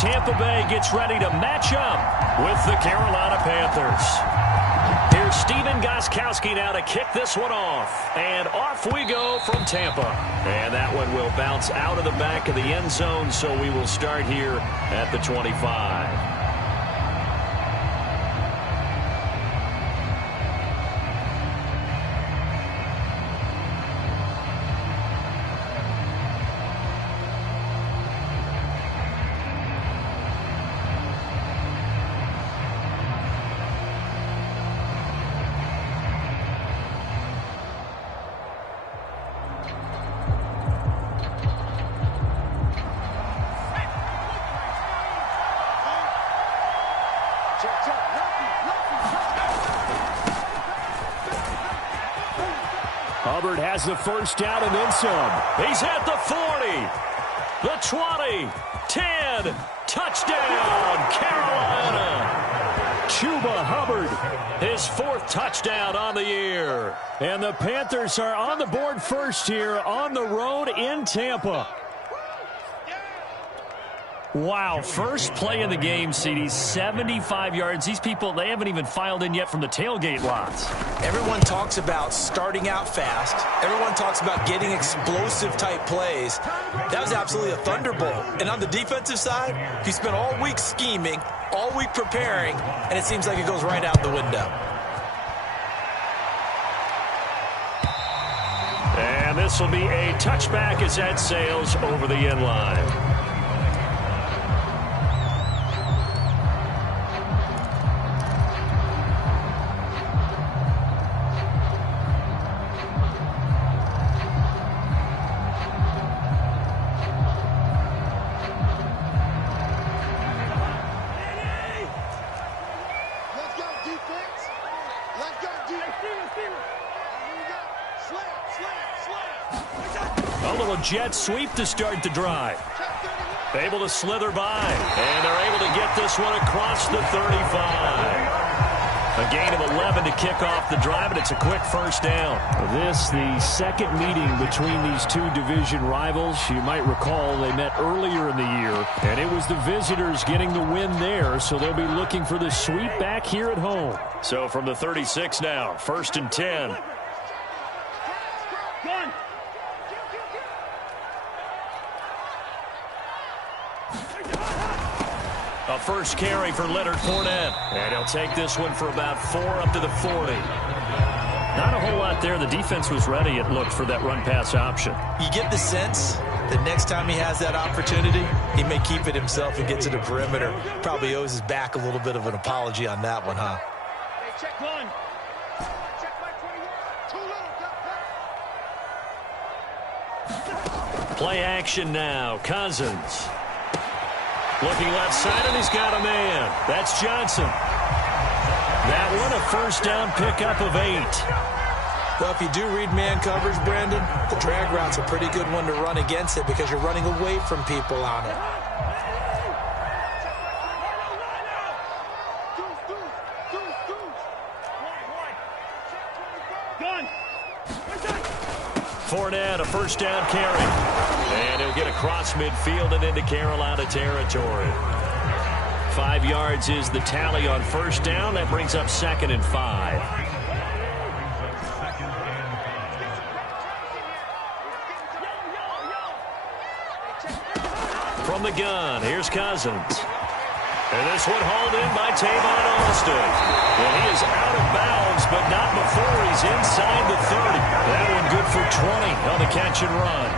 Tampa Bay gets ready to match up with the Carolina Panthers. Here's Steven Gostkowski now to kick this one off. And off we go from Tampa. And that one will bounce out of the back of the end zone, so we will start here at the 25. Hubbard has the first down and then some. He's at the 40, the 20, 10, touchdown, Carolina. Chuba Hubbard, his 4th touchdown on the year. And the Panthers are on the board first here on the road in Tampa. Wow, first play in the game, CD, 75 yards. These people, they haven't even filed in yet from the tailgate lots. Everyone talks about starting out fast. Everyone talks about getting explosive-type plays. That was absolutely a thunderbolt. And on the defensive side, he spent all week scheming, all week preparing, and it seems like it goes right out the window. And this will be a touchback as that sails over the end line. A little jet sweep to start the drive. Able to slither by, and they're able to get this one across the 35. A gain of 11 to kick off the drive, and it's a quick first down. This, the second meeting between these two division rivals. You might recall they met earlier in the year, and it was the visitors getting the win there, so they'll be looking for the sweep back here at home. So from the 36 now, 1st and 10. A first carry for Leonard Fournette. And he'll take this one for about 4 up to the 40. Not a whole lot there. The defense was ready, it looked, for that run-pass option. You get the sense that next time he has that opportunity, he may keep it himself and get to the perimeter. Probably owes his back a little bit of an apology on that one, huh? Hey, check one. Check my 21. Too little. Play action now. Cousins. Looking left side, and he's got a man. That's Johnson. That one, a first down pickup of 8. Well, if you do read man coverage, Brandon, the drag route's a pretty good one to run against it because you're running away from people on it. Fournette, a first down carry. And he'll get across midfield and into Carolina territory. 5 yards is the tally on first down. That brings up 2nd and 5. From the gun, here's Cousins. And this one hauled in by Tavon Austin. And he is out of bounds, but not before he's inside the 30. That one good for 20 on the catch and run.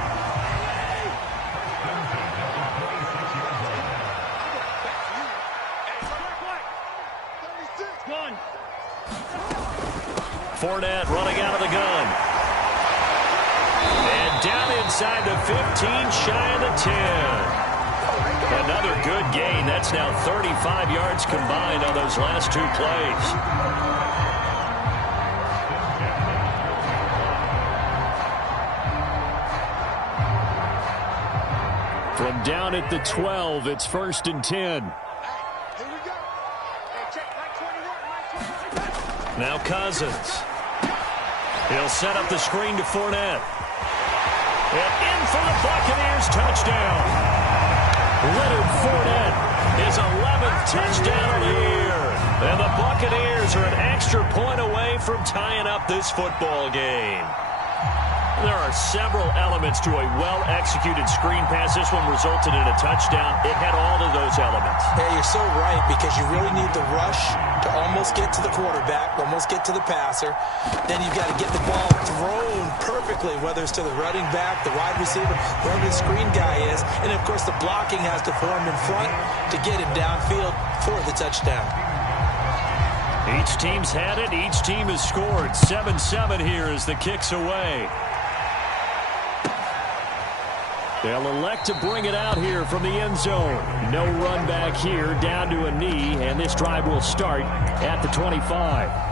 Fournette running out of the gun. And down inside the 15, shy of the 10. Another good gain. That's now 35 yards combined on those last 2 plays. From down at the 12, it's 1st and 10. Now Cousins. He'll set up the screen to Fournette. And in for the Buccaneers touchdown. Leonard Fournette His 11th touchdown of the year. And the Buccaneers are an extra point away from tying up this football game. There are several elements to a well-executed screen pass. This one resulted in a touchdown. It had all of those elements. Yeah, you're so right, because you really need the rush to almost get to the quarterback, almost get to the passer. Then you've got to get the ball thrown perfectly, whether it's to the running back, the wide receiver, wherever the screen guy is. And, of course, the blocking has to form in front to get him downfield for the touchdown. Each team's had it. Each team has scored. 7-7 here as the kick's away. They'll elect to bring it out here from the end zone. No run back here, down to a knee, and this drive will start at the 25.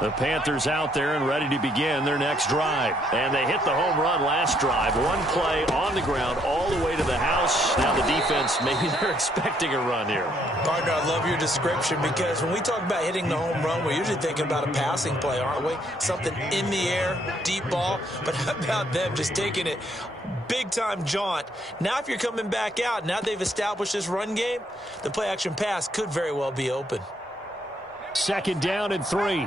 The Panthers out there and ready to begin their next drive. And they hit the home run last drive. One play on the ground all the way to the house. Now the defense, maybe they're expecting a run here. Partner, I love your description, because when we talk about hitting the home run, we're usually thinking about a passing play, aren't we? Something in the air, deep ball. But how about them just taking it big-time jaunt? Now if you're coming back out, now they've established this run game, the play-action pass could very well be open. 2nd down and 3.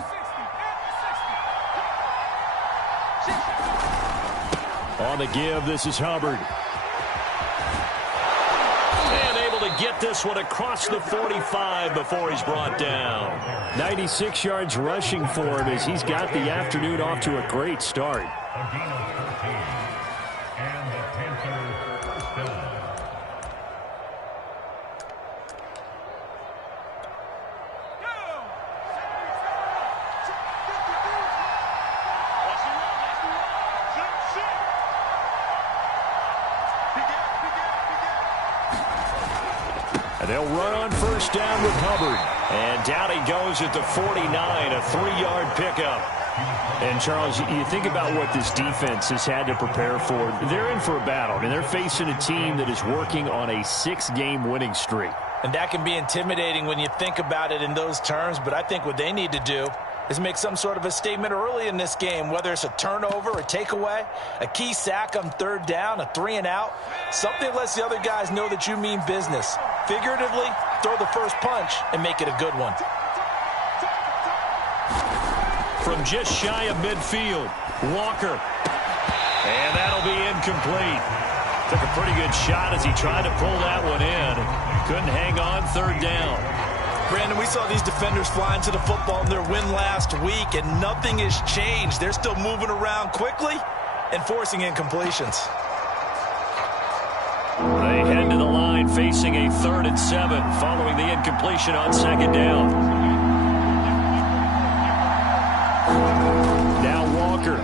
On the give, this is Hubbard. And able to get this one across the 45 before he's brought down. 96 yards rushing for him as he's got the afternoon off to a great start. And they'll run on 1st down with Hubbard. And down he goes at the 49, a 3-yard pickup. And, Charles, you think about what this defense has had to prepare for. They're in for a battle, and they're facing a team that is working on a 6-game winning streak. And that can be intimidating when you think about it in those terms, but I think what they need to do is make some sort of a statement early in this game, whether it's a turnover, a takeaway, a key sack on 3rd down, a 3-and-out, something that lets the other guys know that you mean business. Figuratively, throw the first punch and make it a good one. From just shy of midfield, Walker. And that'll be incomplete. Took a pretty good shot as he tried to pull that one in. Couldn't hang on 3rd down. Brandon, we saw these defenders flying to the football in their win last week, and nothing has changed. They're still moving around quickly and forcing incompletions. They head to the line facing a 3rd and 7 following the incompletion on 2nd down. Now Walker.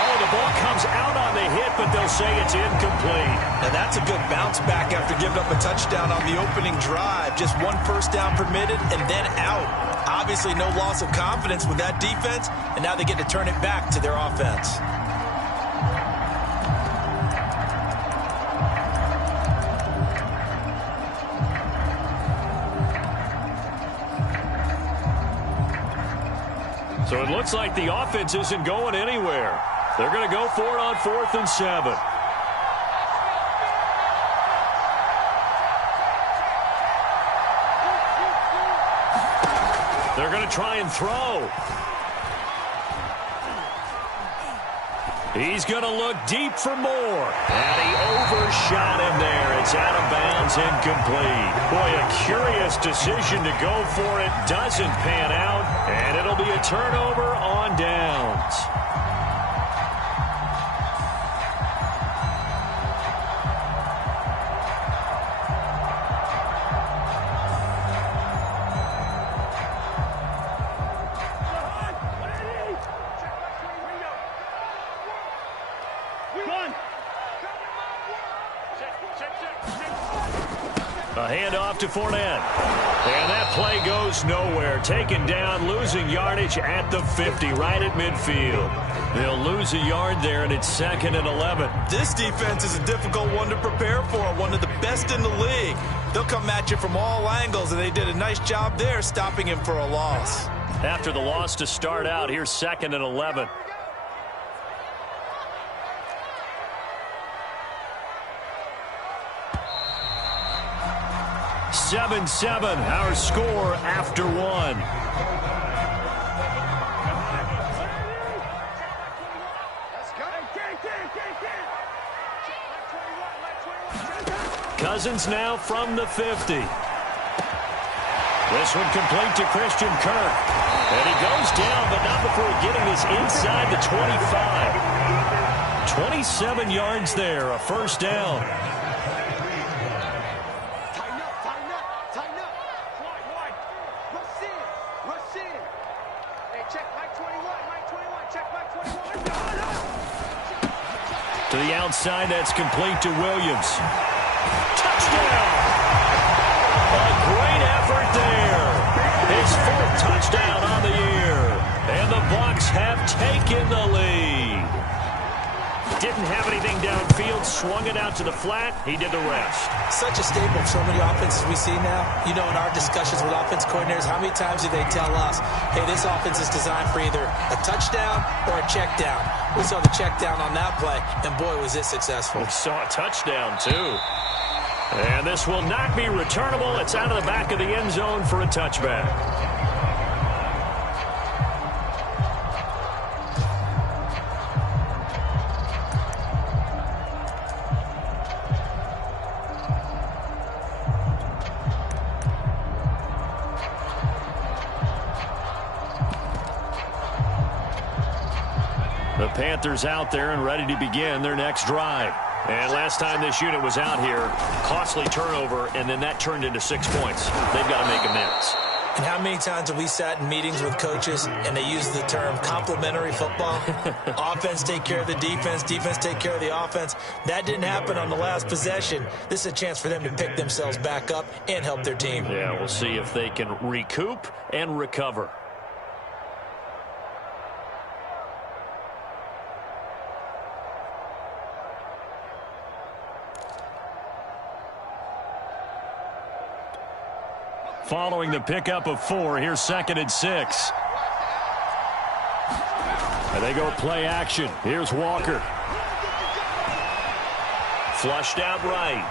Oh, the ball comes out on the hit, but they'll say it's incomplete. Now that's a good bounce back after giving up a touchdown on the opening drive. Just 1 first down permitted and then out. Obviously no loss of confidence with that defense, and now they get to turn it back to their offense. So it looks like the offense isn't going anywhere. They're going to go for it on 4th and 7. They're going to try and throw. He's going to look deep for more. And he overshot him there. It's out of bounds, incomplete. Boy, a curious decision to go for it. Doesn't pan out. And it'll be a turnover on downs. A handoff to Fournette. And that play goes nowhere. Taken down, losing yardage at the 50, right at midfield. They'll lose a yard there, and it's 2nd and 11. This defense is a difficult one to prepare for, one of the best in the league. They'll come at you from all angles, and they did a nice job there stopping him for a loss. After the loss to start out, here's 2nd and 11. (7-7), our score after one. Cousins now from the 50. This one complete to Christian Kirk. And he goes down, but not before getting this inside the 25. 27 yards there, a first down. To the outside, that's complete to Williams. Touchdown! A great effort there. His 4th touchdown on the year. And the Bucs have taken the lead. Didn't have anything downfield, swung it out to the flat. He did the rest. Such a staple of so many offenses we see now. You know, in our discussions with offense coordinators, how many times do they tell us, hey, this offense is designed for either a touchdown or a check down. We saw the check down on that play, and boy, was it successful. We saw a touchdown, too. And this will not be returnable. It's out of the back of the end zone for a touchback. The Panthers out there and ready to begin their next drive. And last time this unit was out here, costly turnover, and then that turned into 6 points. They've got to make amends. And how many times have we sat in meetings with coaches and they use the term complementary football? Offense take care of the defense, defense take care of the offense. That didn't happen on the last possession. This is a chance for them to pick themselves back up and help their team. Yeah, we'll see if they can recoup and recover. Following the pickup of 4, here's 2nd and 6. And they go play action. Here's Walker. Flushed out right.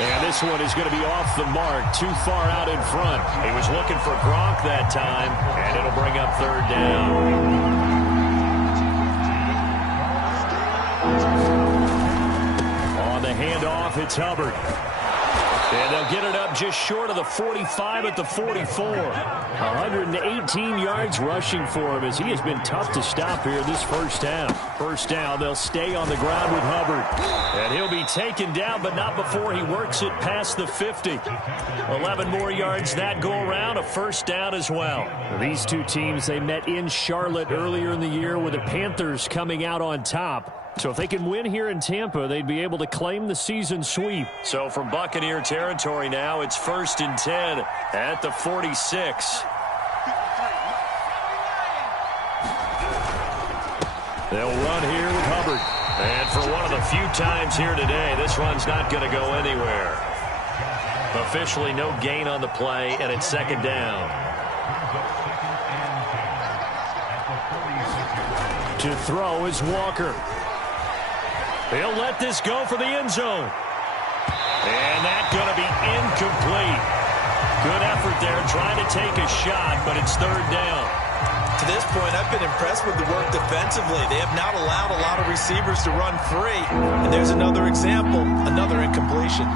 And this one is going to be off the mark, too far out in front. He was looking for Gronk that time, and it'll bring up 3rd down. On the handoff, it's Hubbard. And they'll get it up just short of the 45 at the 44. 118 yards rushing for him as he has been tough to stop here this first half. First down, they'll stay on the ground with Hubbard. And he'll be taken down, but not before he works it past the 50. 11 more yards that go around, a first down as well. These two teams, they met in Charlotte earlier in the year with the Panthers coming out on top. So if they can win here in Tampa, they'd be able to claim the season sweep. So from Buccaneer territory now, it's 1st and 10 at the 46. They'll run here with Hubbard. And for one of the few times here today, this run's not going to go anywhere. Officially no gain on the play, and it's 2nd down. To throw is Walker. He'll let this go for the end zone. And that's going to be incomplete. Good effort there, trying to take a shot, but it's 3rd down. To this point, I've been impressed with the work defensively. They have not allowed a lot of receivers to run free. And there's another example, another incompletion.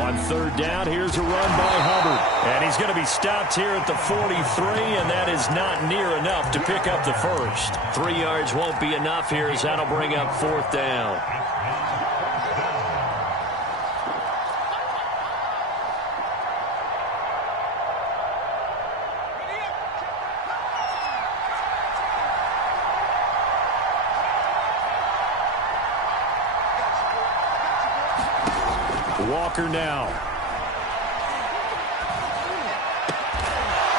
On 3rd down, here's a run by Hubbard. And he's going to be stopped here at the 43, and that is not near enough to pick up the first. 3 yards won't be enough here as that'll bring up 4th down. Walker now.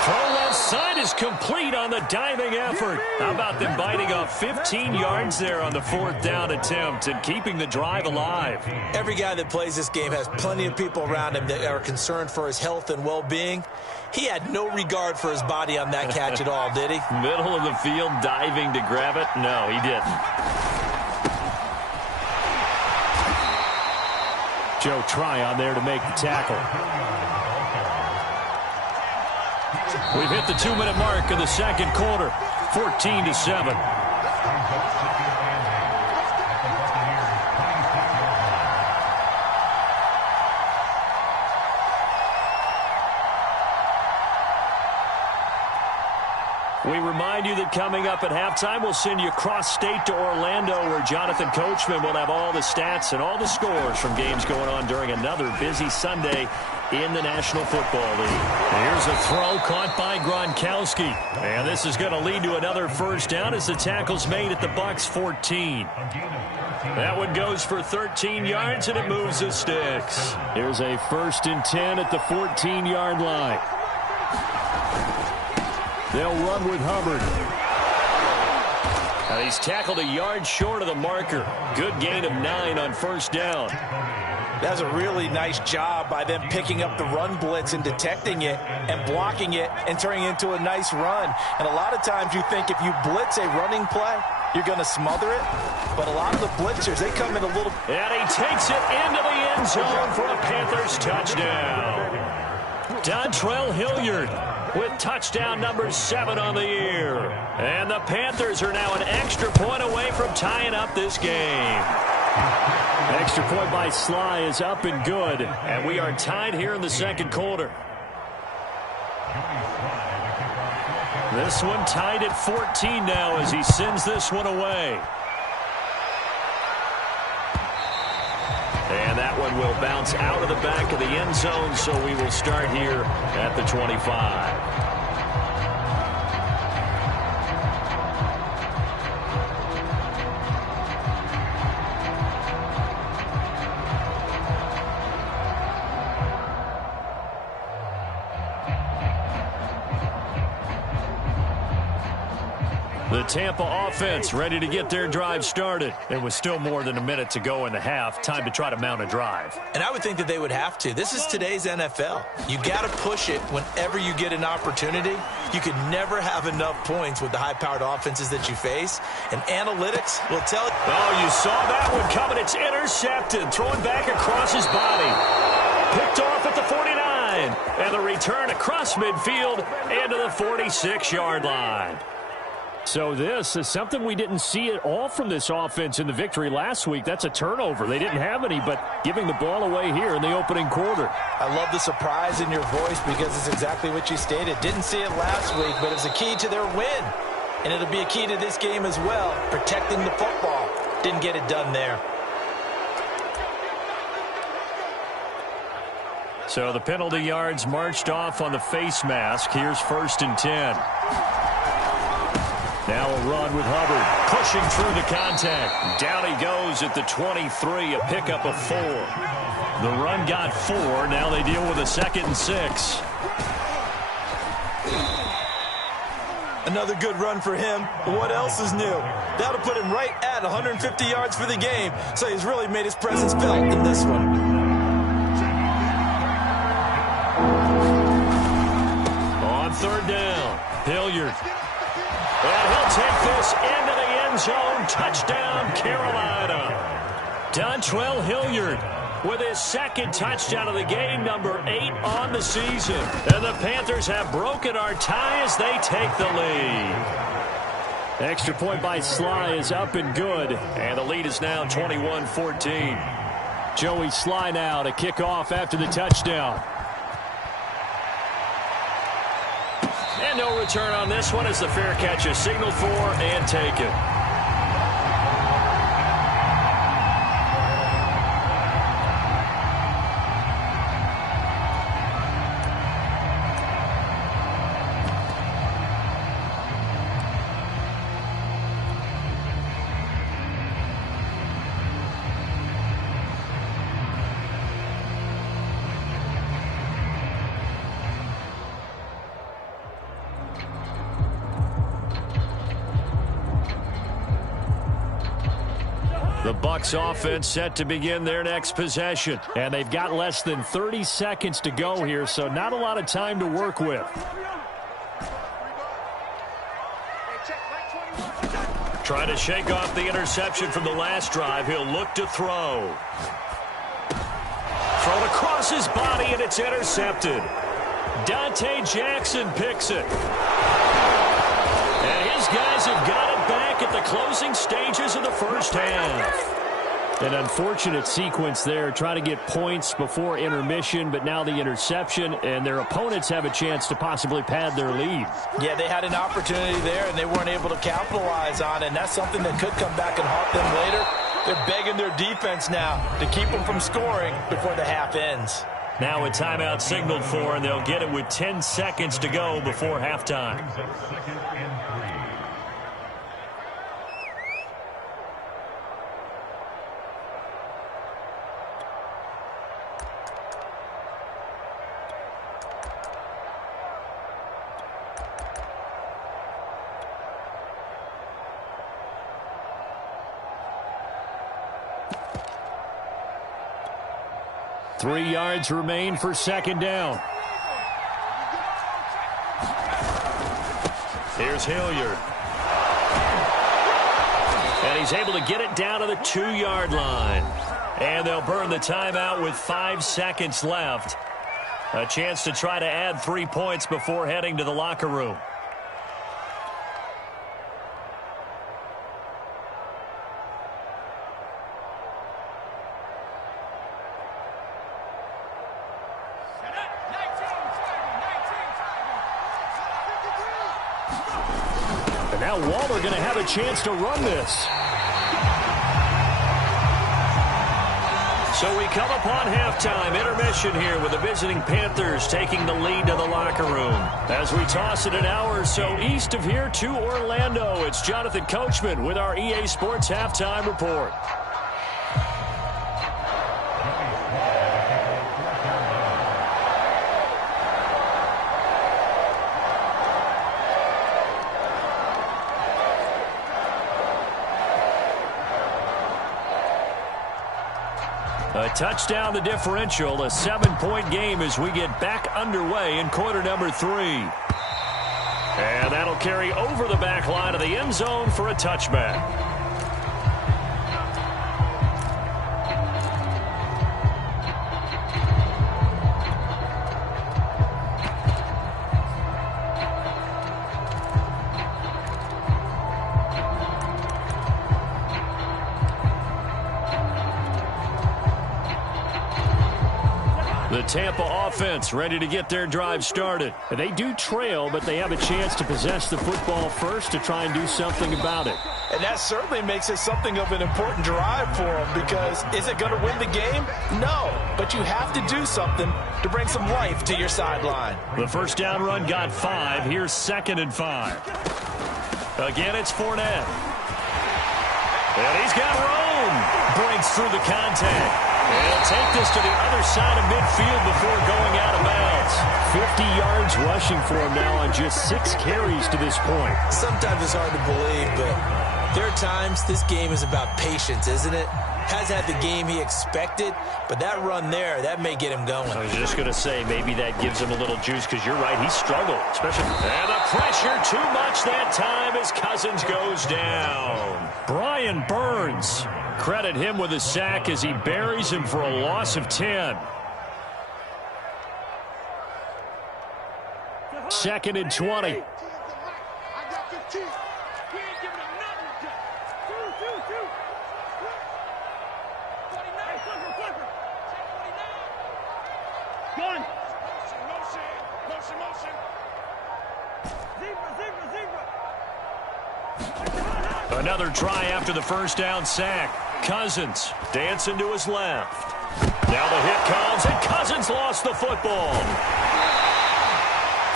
Throw left side is complete on the diving effort. How about them biting off 15 yards there on the 4th down attempt and keeping the drive alive? Every guy that plays this game has plenty of people around him that are concerned for his health and well-being. He had no regard for his body on that catch at all, did he? Middle of the field, diving to grab it? No, he didn't. Joe Tryon there to make the tackle. We've hit the 2-minute mark in the second quarter, 14-7. We remind you that coming up at halftime, we'll send you cross-state to Orlando, where Jonathan Coachman will have all the stats and all the scores from games going on during another busy Sunday in the National Football League. Here's a throw caught by Gronkowski. And this is going to lead to another first down as the tackle's made at the Bucs 14. That one goes for 13 yards, and it moves the sticks. Here's a 1st and 10 at the 14-yard line. They'll run with Hubbard. Now he's tackled a yard short of the marker. Good gain of 9 on 1st down. That's a really nice job by them picking up the run blitz and detecting it and blocking it and turning it into a nice run. And a lot of times you think if you blitz a running play, you're going to smother it. But a lot of the blitzers, they come in a little... And he takes it into the end zone for a Panthers touchdown. Dontrell Hilliard with touchdown number 7 on the year. And the Panthers are now an extra point away from tying up this game. Extra point by Sly is up and good. And we are tied here in the second quarter. This one tied at 14 now as he sends this one away. And that one will bounce out of the back of the end zone, so we will start here at the 25. The Tampa offense ready to get their drive started. There was still more than a minute to go in the half. Time to try to mount a drive. And I would think that they would have to. This is today's NFL. You got to push it whenever you get an opportunity. You could never have enough points with the high-powered offenses that you face. And analytics will tell you. Oh, you saw that one coming. It's intercepted. Throwing back across his body. Picked off at the 49. And the return across midfield into the 46-yard line. So this is something we didn't see at all from this offense in the victory last week. That's a turnover. They didn't have any, but giving the ball away here in the opening quarter. I love the surprise in your voice because it's exactly what you stated. Didn't see it last week, but it's a key to their win. And it'll be a key to this game as well, protecting the football. Didn't get it done there. So the penalty yards marched off on the face mask. Here's 1st and 10. Now a run with Hubbard, pushing through the contact. Down he goes at the 23, a pickup of 4. The run got 4. Now they deal with a 2nd and 6. Another good run for him. What else is new? That'll put him right at 150 yards for the game. So he's really made his presence felt in this one. On 3rd down, Hilliard. And he'll take this into the end zone. Touchdown, Carolina. Dontrell Hilliard with his 2nd touchdown of the game, number 8 on the season. And the Panthers have broken our tie as they take the lead. Extra point by Sly is up and good. And the lead is now 21-14. Joey Sly now to kick off after the touchdown. And no return on this one as the fair catch is signaled for and taken. Bucs offense set to begin their next possession. And they've got less than 30 seconds to go here, so not a lot of time to work with. Trying to shake off the interception from the last drive. He'll look to throw. Thrown across his body, and it's intercepted. Dante Jackson picks it. And his guys have got it back at the closing stages of the first half. An unfortunate sequence there, trying to get points before intermission, but now the interception, and their opponents have a chance to possibly pad their lead. Yeah, they had an opportunity there, and they weren't able to capitalize on it, and that's something that could come back and haunt them later. They're begging their defense now to keep them from scoring before the half ends. Now a timeout signaled for, and they'll get it with 10 seconds to go before halftime. Three yards remain for second down. Here's Hilliard. And he's able to get it down to the 2-yard line. And they'll burn the timeout with 5 seconds left. A chance to try to add 3 points before heading to the locker room. Now Waller going to have a chance to run this. So we come upon halftime, intermission here with the visiting Panthers taking the lead to the locker room. As we toss it an hour or so east of here to Orlando, it's Jonathan Coachman with our EA Sports Halftime Report. A touchdown, the differential, a 7-point game as we get back underway in quarter number 3. And that'll carry over the back line of the end zone for a touchback. The Tampa offense ready to get their drive started. They do trail, but they have a chance to possess the football first to try and do something about it. And that certainly makes it something of an important drive for them, because is it going to win the game? No, but you have to do something to bring some life to your sideline. The first down run got 5. Here's 2nd and 5. Again, it's Fournette. And he's got room. Breaks through the contact. And he'll take this to the other side of midfield before going out of bounds. 50 yards rushing for him now on just 6 carries to this point. Sometimes it's hard to believe, but there are times this game is about patience, isn't it? Has had the game he expected, but that run there, that may get him going. I was just going to say, maybe that gives him a little juice, because you're right, he struggled, especially. And the pressure too much that time as Cousins goes down. Brian Burns. Credit him with a sack as he buries him for a loss of 10. 2nd and 20. Another try after the first down sack. Cousins dancing to his left. Now the hit comes, and Cousins lost the football.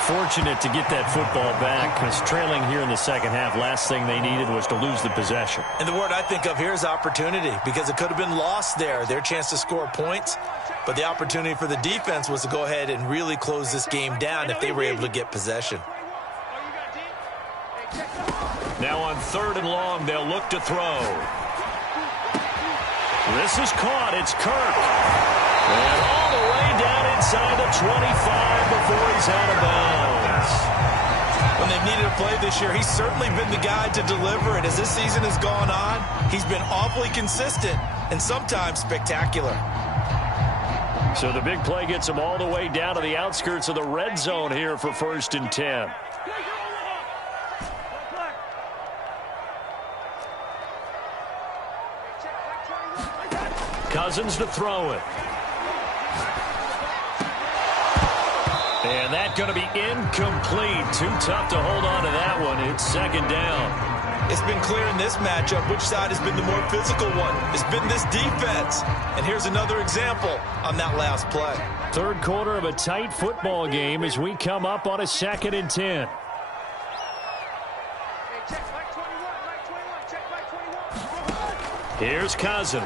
Fortunate to get that football back, because trailing here in the second half, last thing they needed was to lose the possession. And the word I think of here is opportunity, because it could have been lost there, their chance to score points. But the opportunity for the defense was to go ahead and really close this game down if they were able to get possession. Now on 3rd and long, they'll look to throw. This is caught. It's Kirk. And all the way down inside the 25 before he's out of bounds. When they've needed a play this year, he's certainly been the guy to deliver it. As this season has gone on, he's been awfully consistent and sometimes spectacular. So the big play gets him all the way down to the outskirts of the red zone here for 1st and 10. Cousins to throw it. And that's going to be incomplete. Too tough to hold on to that one. It's 2nd down. It's been clear in this matchup which side has been the more physical one. It's been this defense. And here's another example on that last play. 3rd quarter of a tight football game as we come up on a 2nd and 10. Here's Cousins.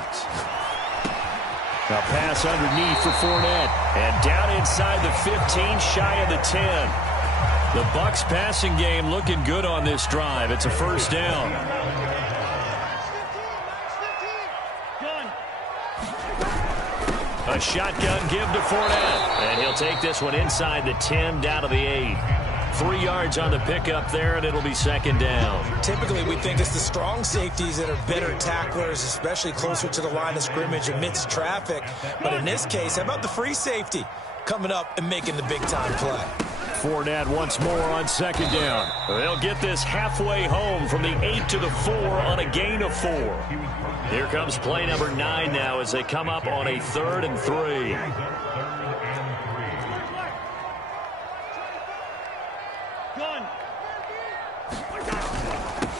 A pass underneath for Fournette. And down inside the 15, shy of the 10. The Bucs passing game looking good on this drive. It's a 1st down. A shotgun give to Fournette. And he'll take this one inside the 10 down to the 8. 3 yards on the pickup there, and it'll be 2nd down. Typically, we think it's the strong safeties that are better tacklers, especially closer to the line of scrimmage amidst traffic. But in this case, how about the free safety coming up and making the big-time play? Fournette once more on 2nd down. They'll get this halfway home from the 8 to the 4 on a gain of 4. Here comes play number 9 now as they come up on a 3rd and 3.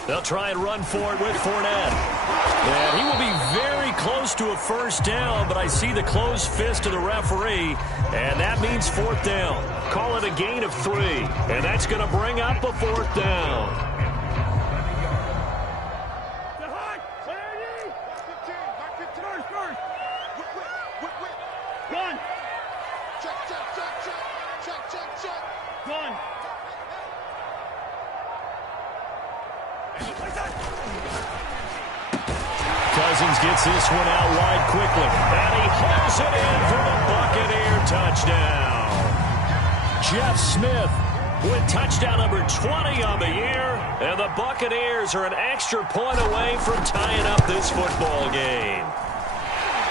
They'll try and run for it with Fournette. And he will be very close to a 1st down, but I see the closed fist of the referee, and that means 4th down. Call it a gain of 3, and that's going to bring up a 4th down. Cousins gets this one out wide quickly. And he hauls it in for the Buccaneer touchdown. Jeff Smith with touchdown number 20 on the year. And the Buccaneers are an extra point away from tying up this football game.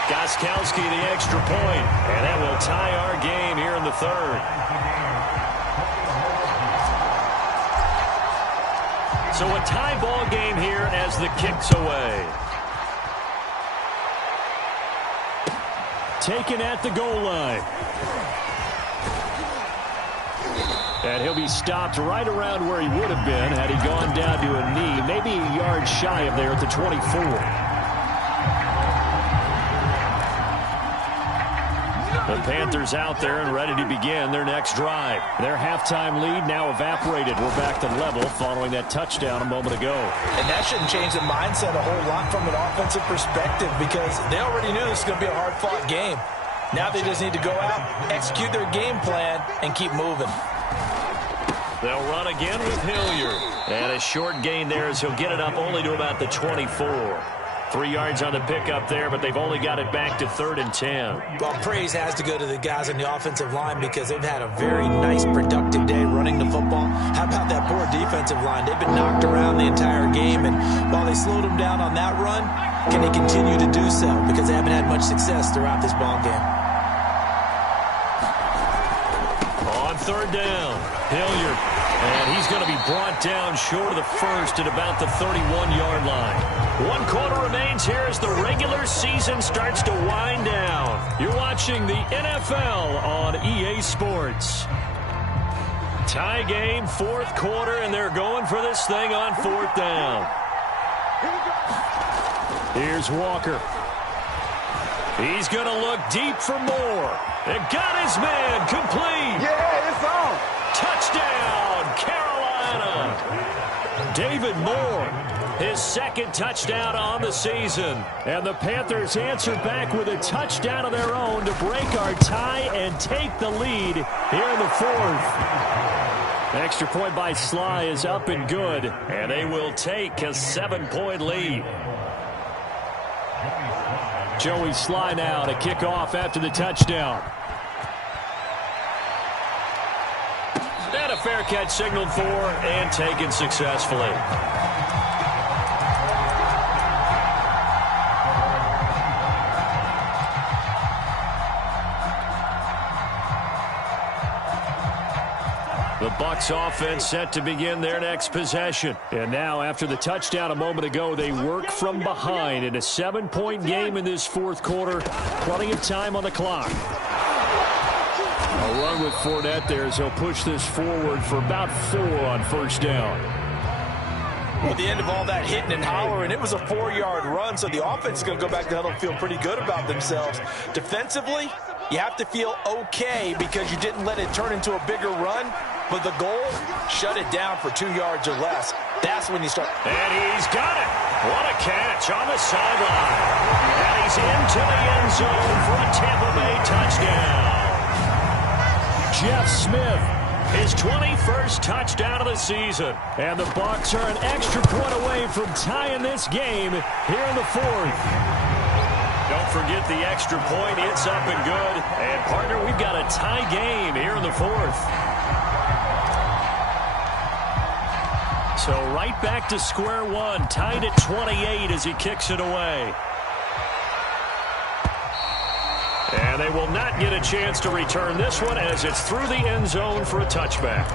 Gostkowski the extra point, and that will tie our game here in the 3rd. So a tie ball game here as the kick's away. Taken at the goal line. And he'll be stopped right around where he would have been had he gone down to a knee, maybe a yard shy of there at the 24. The Panthers out there and ready to begin their next drive. Their halftime lead now evaporated. We're back to level following that touchdown a moment ago. And that shouldn't change the mindset a whole lot from an offensive perspective because they already knew this was going to be a hard-fought game. Now they just need to go out, execute their game plan, and keep moving. They'll run again with Hilliard. And a short gain there as he'll get it up only to about the 24. 3 yards on the pickup there, but they've only got it back to 3rd and 10. Well, praise has to go to the guys on the offensive line because they've had a very nice, productive day running the football. How about that poor defensive line? They've been knocked around the entire game, and while they slowed them down on that run, can they continue to do so? Because they haven't had much success throughout this ball game. On 3rd down, Hilliard. And he's going to be brought down short of the 1st at about the 31-yard line. 1 quarter remains here as the regular season starts to wind down. You're watching the NFL on EA Sports. Tie game, 4th quarter, and they're going for this thing on 4th down. Here's Walker. He's going to look deep for more. And got his man complete. Yeah, it's on. Touchdown, Carolina. David Moore, his 2nd touchdown on the season. And the Panthers answer back with a touchdown of their own to break our tie and take the lead here in the 4th. Extra point by Sly is up and good. And they will take a 7-point lead. Joey Sly now to kick off after the touchdown. And a fair catch signaled for and taken successfully. The Bucs offense set to begin their next possession. And now, after the touchdown a moment ago, they work from behind in a 7-point game in this fourth quarter. Plenty of time on the clock. A run with Fournette there as he'll push this forward for about 4 on first down. At the end of all that hitting and hollering, it was a 4-yard run, so the offense is going to go back to huddle and feel pretty good about themselves. Defensively, you have to feel okay because you didn't let it turn into a bigger run, but the goal, shut it down for 2 yards or less. That's when you start. And he's got it. What a catch on the sideline. And he's into the end zone for a Tampa Bay touchdown. Jeff Smith, his 21st touchdown of the season. And the Bucs are an extra point away from tying this game here in the fourth. Don't forget the extra point. It's up and good. And, partner, we've got a tie game here in the fourth. So right back to square one, tied at 28 as he kicks it away. And they will not get a chance to return this one as it's through the end zone for a touchback.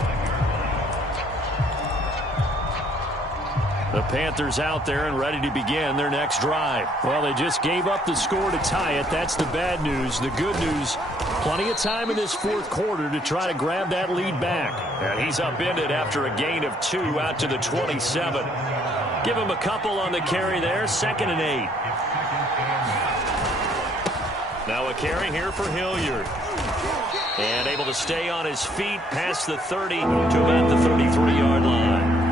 The Panthers out there and ready to begin their next drive. Well, they just gave up the score to tie it. That's the bad news. The good news, plenty of time in this fourth quarter to try to grab that lead back. And he's upended after a gain of 2 out to the 27. Give him a couple on the carry there, 2nd and 8. Now a carry here for Hilliard. And able to stay on his feet past the 30 to about the 33-yard line.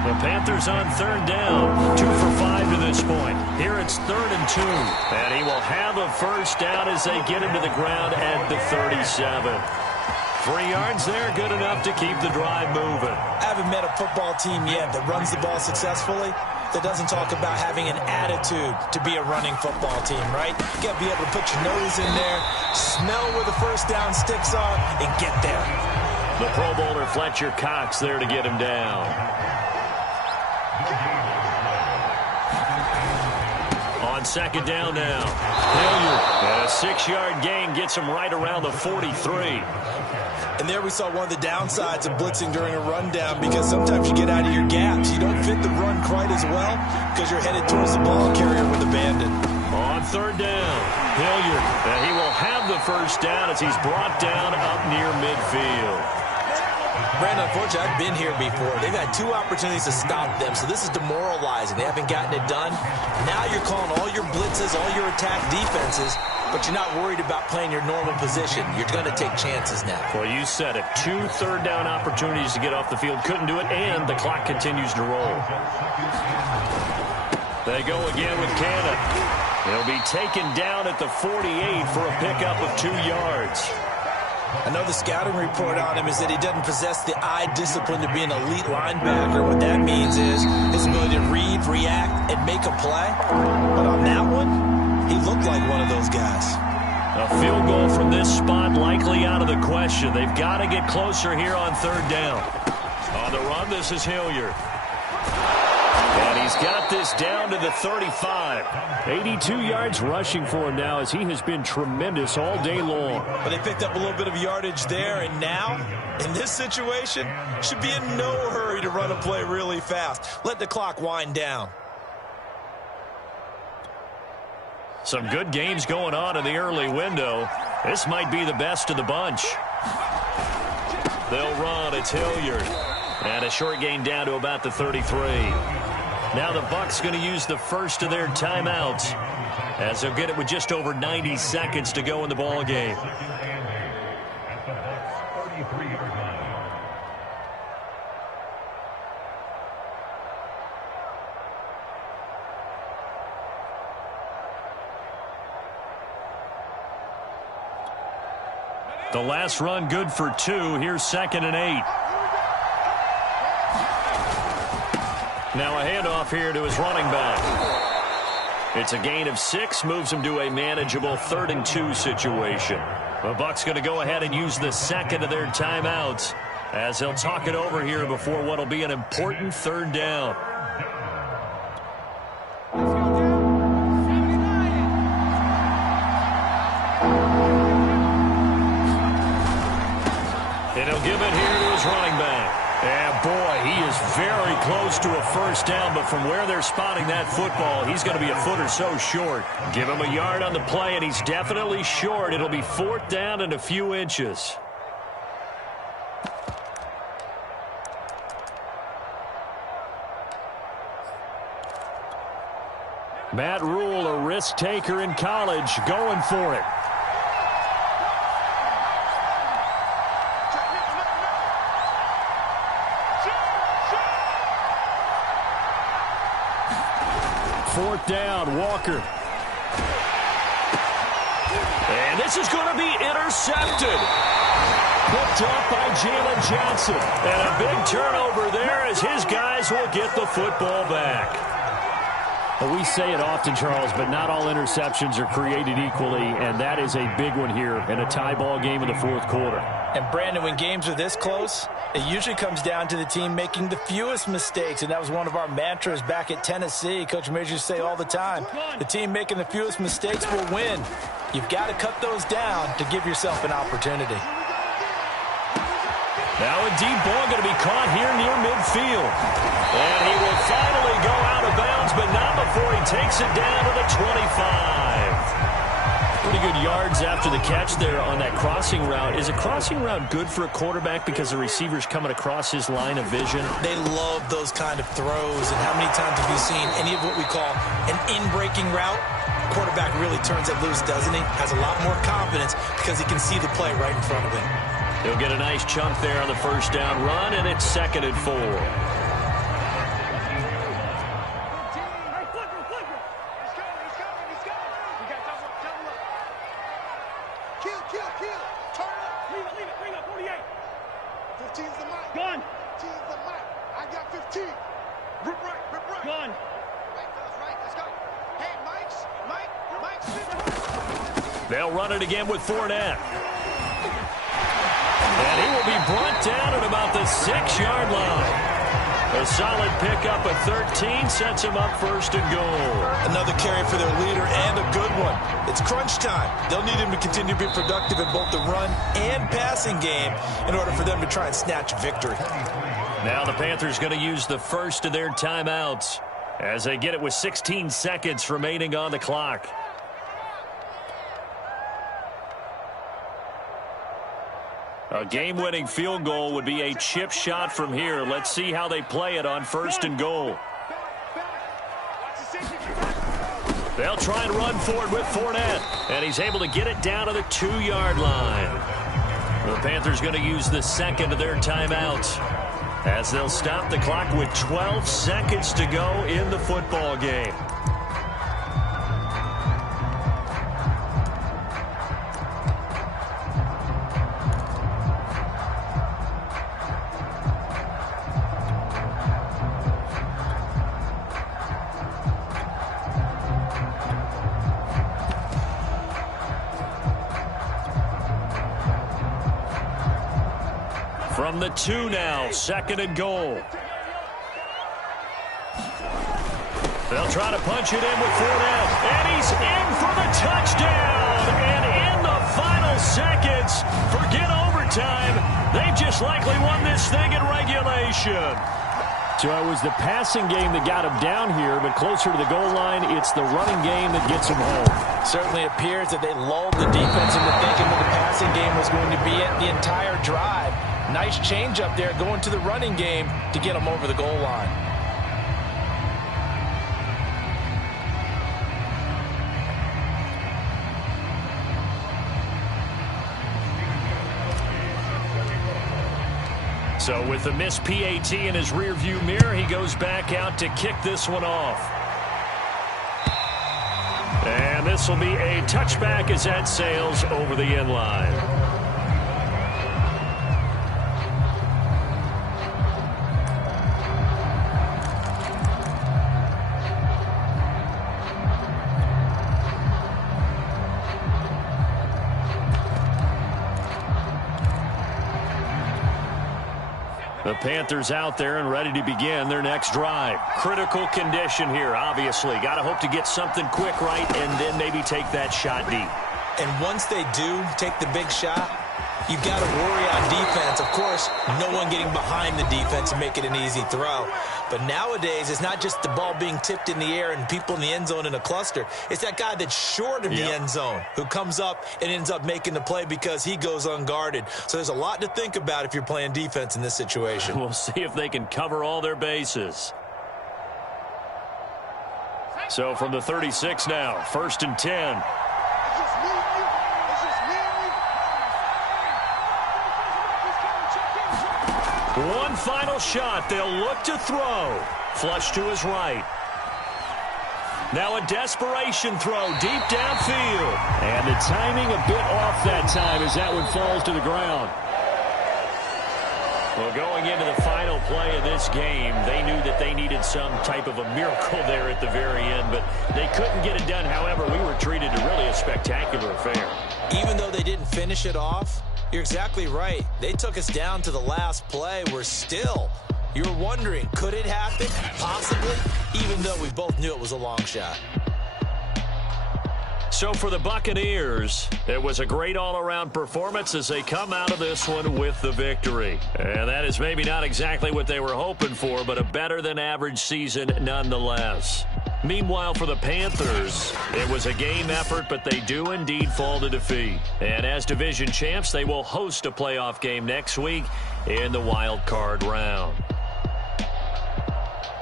The Panthers on 3rd down, 2 for 5 to this point. Here it's 3rd and 2. And he will have a first down as they get him to the ground at the 37. 3 yards there, good enough to keep the drive moving. I haven't met a football team yet that runs the ball successfully that doesn't talk about having an attitude to be a running football team, right? You got to be able to put your nose in there, smell where the first down sticks are, and get there. The Pro Bowler Fletcher Cox there to get him down. On 2nd down now. Hilliard, and a 6-yard gain gets him right around the 43. And there we saw one of the downsides of blitzing during a rundown because sometimes you get out of your gaps. You don't fit the run quite as well because you're headed towards the ball carrier with abandon. On 3rd down, Hilliard, and he will have the first down as he's brought down up near midfield. Brandon, unfortunately, I've been here before. They've had 2 opportunities to stop them, so this is demoralizing. They haven't gotten it done. Now you're calling all your blitzes, all your attack defenses, but you're not worried about playing your normal position. You're going to take chances now. Well, you said it. 2 third-down opportunities to get off the field. Couldn't do it, and the clock continues to roll. They go again with Cannon. He'll be taken down at the 48 for a pickup of 2 yards. I know the scouting report on him is that he doesn't possess the eye discipline to be an elite linebacker. What that means is his ability to read, react, and make a play. But on that one, he looked like one of those guys. A field goal from this spot likely out of the question. They've got to get closer here on 3rd down. On the run, this is Hilliard. And he's got this down to the 35. 82 yards rushing for him now as he has been tremendous all day long. But they picked up a little bit of yardage there, and now, in this situation, should be in no hurry to run a play really fast. Let the clock wind down. Some good games going on in the early window. This might be the best of the bunch. They'll run. It's Hilliard. And a short gain down to about the 33. Now the Bucs going to use the first of their timeouts as they'll get it with just over 90 seconds to go in the ball game. The last run good for 2. Here's 2nd and 8. Now a handoff here to his running back. It's a gain of 6, moves them to a manageable 3rd and 2 situation. The Bucs going to go ahead and use the second of their timeouts as they'll talk it over here before what will be an important 3rd down. And he'll give it here to his running back. And boy, he is very close to a 1st down, but from where they're spotting that football, he's going to be a foot or so short. Give him a yard on the play, and he's definitely short. It'll be 4th down and a few inches. Matt Rule, a risk taker in college, going for it. Fourth down, Walker. And this is going to be intercepted. Picked up by Jalen Johnson. And a big turnover there as his guys will get the football back. Well, we say it often, Charles, but not all interceptions are created equally, and that is a big one here in a tie ball game in the 4th quarter. And, Brandon, when games are this close, it usually comes down to the team making the fewest mistakes, and that was one of our mantras back at Tennessee. Coach Major used to say all the time, the team making the fewest mistakes will win. You've got to cut those down to give yourself an opportunity. Now a deep ball going to be caught here near midfield. And he will finally go out of bounds, but not before he takes it down to the 25. Pretty good yards after the catch there on that crossing route. Is a crossing route good for a quarterback because the receiver's coming across his line of vision? They love those kind of throws. And how many times have you seen any of what we call an in-breaking route? Quarterback really turns it loose, doesn't he? Has a lot more confidence because he can see the play right in front of him. He'll get a nice chunk there on the 1st down run, and it's 2nd and 4. They'll run it again with Fournette. And he will be brought down at about the 6-yard line. A solid pickup at 13 sets him up 1st and goal. Another carry for their leader and a good one. It's crunch time. They'll need him to continue to be productive in both the run and passing game in order for them to try and snatch victory. Now the Panthers going to use the 1st of their timeouts as they get it with 16 seconds remaining on the clock. A game-winning field goal would be a chip shot from here. Let's see how they play it on 1st and goal. They'll try and run forward with Fournette, and he's able to get it down to the 2-yard line. The Panthers going to use the 2nd of their timeouts as they'll stop the clock with 12 seconds to go in the football game. From the 2 now, 2nd and goal. They'll try to punch it in with Fournette. And he's in for the touchdown. And in the final seconds, forget overtime. They've just likely won this thing in regulation. So it was the passing game that got him down here, but closer to the goal line, it's the running game that gets him home. Certainly appears that they lulled the defense into thinking that the passing game was going to be it the entire drive. Nice change up there going to the running game to get them over the goal line. So with the missed PAT in his rearview mirror, he goes back out to kick this one off. And this will be a touchback as that sails over the end line. The Panthers out there and ready to begin their next drive. Critical condition here, obviously. Got to hope to get something quick right and then maybe take that shot deep. And once they do take the big shot, you've got to worry on defense. Of course, no one getting behind the defense and make it an easy throw. But nowadays, it's not just the ball being tipped in the air and people in the end zone in a cluster. It's that guy that's short of the end zone who comes up and ends up making the play because he goes unguarded. So there's a lot to think about if you're playing defense in this situation. We'll see if they can cover all their bases. So from the 36 now, 1st and 10. One final shot. They'll look to throw. Flush to his right. Now a desperation throw deep downfield. And the timing a bit off that time as that one falls to the ground. Well, going into the final play of this game, they knew that they needed some type of a miracle there at the very end, but they couldn't get it done. However, we were treated to really a spectacular affair. Even though they didn't finish it off, you're exactly right. They took us down to the last play. We're still, you're wondering, could it happen? Possibly, even though we both knew it was a long shot. So for the Buccaneers, it was a great all-around performance as they come out of this one with the victory. And that is maybe not exactly what they were hoping for, but a better-than-average season nonetheless. Meanwhile, for the Panthers, it was a game effort, but they do indeed fall to defeat. And as division champs, they will host a playoff game next week in the wild card round.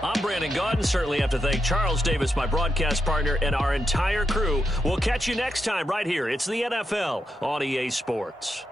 I'm Brandon Gaudin. Certainly have to thank Charles Davis, my broadcast partner, and our entire crew. We'll catch you next time right here. It's the NFL on EA Sports.